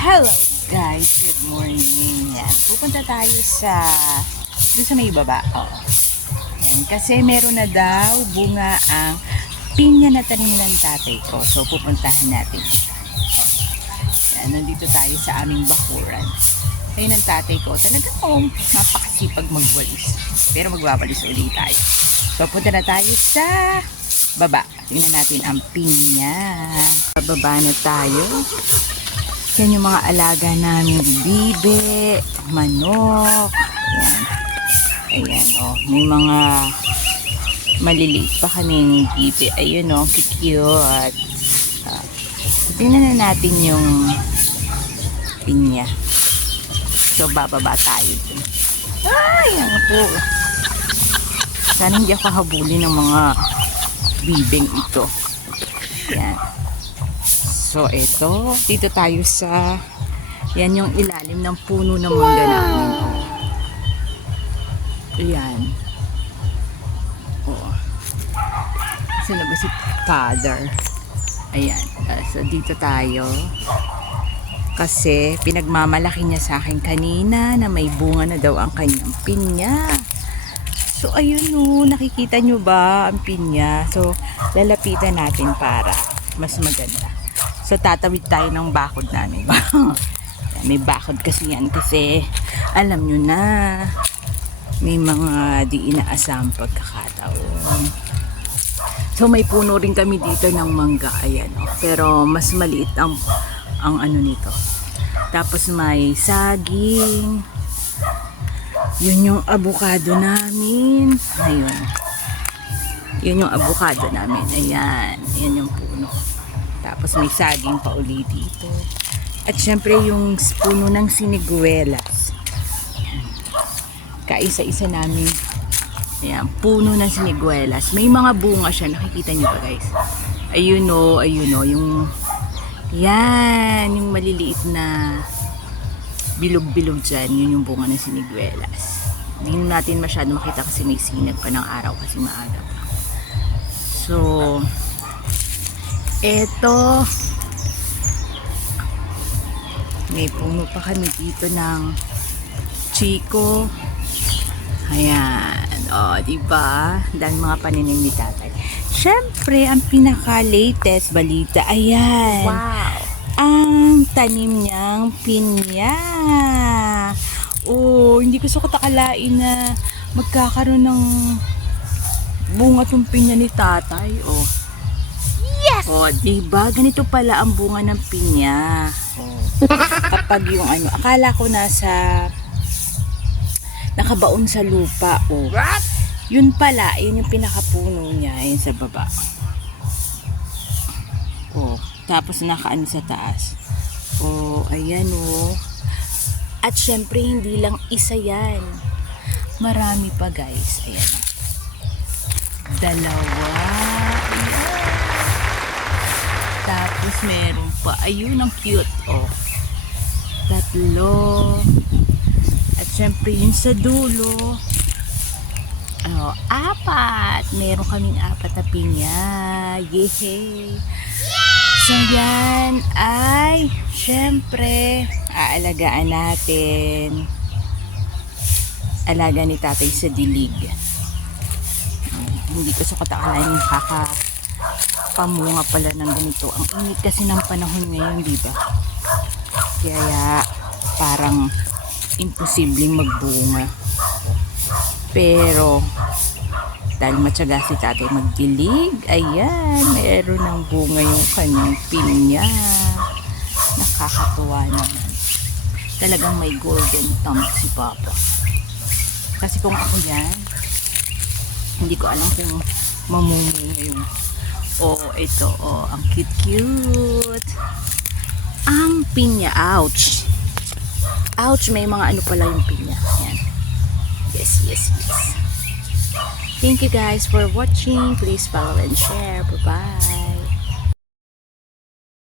Hello guys, good morning. Yan, pupunta tayo doon sa may baba. Yan, kasi meron na daw bunga ang pinya na tanim ng tatay ko. So pupuntahan natin. Yan, nandito tayo sa aming bakuran. Ayun ang tatay ko. Talagang napakasipag magwalis. Pero magwawalis ulit tayo. So punta na tayo sa baba. Tingnan natin ang pinya. Pababa na tayo. Yan yung mga alaga namin, bibe, manok. Ayan. Ayan, may mga maliliit pa kaming bibe. Ayun, cute. Tingnan na natin yung pinya. So, bababa tayo dun. Ayan po. Sana hindi ako habulin ng mga bibeng ito. Ayan. So, dito tayo yan yung ilalim ng puno ng mangga namin. Ayan. Saan na ba si father? Ayan. So, dito tayo. Kasi, pinagmamalaki niya sa akin kanina na may bunga na daw ang kanyang pinya. So, ayun nakikita nyo ba ang pinya? So, lalapitan natin para mas maganda. So, tatawid tayo ng bakod namin. May bakod kasi yan. Kasi, alam nyo na, may mga di inaasang pagkakataon. So, may puno rin kami dito ng mangga. Ayan. Pero, mas maliit ang ano nito. Tapos, may saging. Yun yung avocado namin. Ayun. Yun yung avocado namin. Ayan. Ayan yung puno. Tapos may saging pa uli dito. At syempre yung puno ng siniguelas. Kaisa-isa namin. Ayan, puno ng siniguelas. May mga bunga siya. Nakikita niyo ba guys? Ayun yung yan, yung maliliit na bilog-bilog dyan. Yun yung bunga ng siniguelas. Hindi natin masyado makita kasi may sinag pa ng araw kasi maaga pa. So, may puno pa kami dito ng chiko. Ayan. Diba? Dahil mga paninim ni tatay. Syempre, ang pinaka-latest balita. Ayan. Wow! Ang tanim niyang pinya. Hindi ko sa katakalain na magkakaroon ng bunga tong pinya ni tatay. Yes! Diba? Ganito pala ang bunga ng pinya. Kapag yung akala ko nakabaon sa lupa. What? Yun pala, yun yung pinakapuno niya, yun sa baba. Tapos nakaano sa taas. Ayan At syempre, hindi lang isa yan. Marami pa guys. Ayan. Dalawa. Tapos meron pa. Ayun, ang cute. Tatlo. At syempre yun sa dulo. Apat. Meron kaming apat na pinya. Yehey. So yan ay syempre aalagaan natin. Alaga ni tatay sa dilig. Hindi ko sa katakalain pamunga pala ng ganito. Ang init kasi ng panahon ngayon, di ba? Kaya parang imposibleng magbunga. Pero dahil matyaga si tatay magdilig, ayan, meron ng bunga yung kanyang pinya. Nakakatuwa naman. Talagang may golden thumb si Papa. Kasi kung ako yan, hindi ko alam kung mamumunga yung ang cute. Ang pinya, ouch. Ouch, may mga ano pala yung pinya. Ayan. Yes. Thank you guys for watching. Please follow and share. Bye-bye.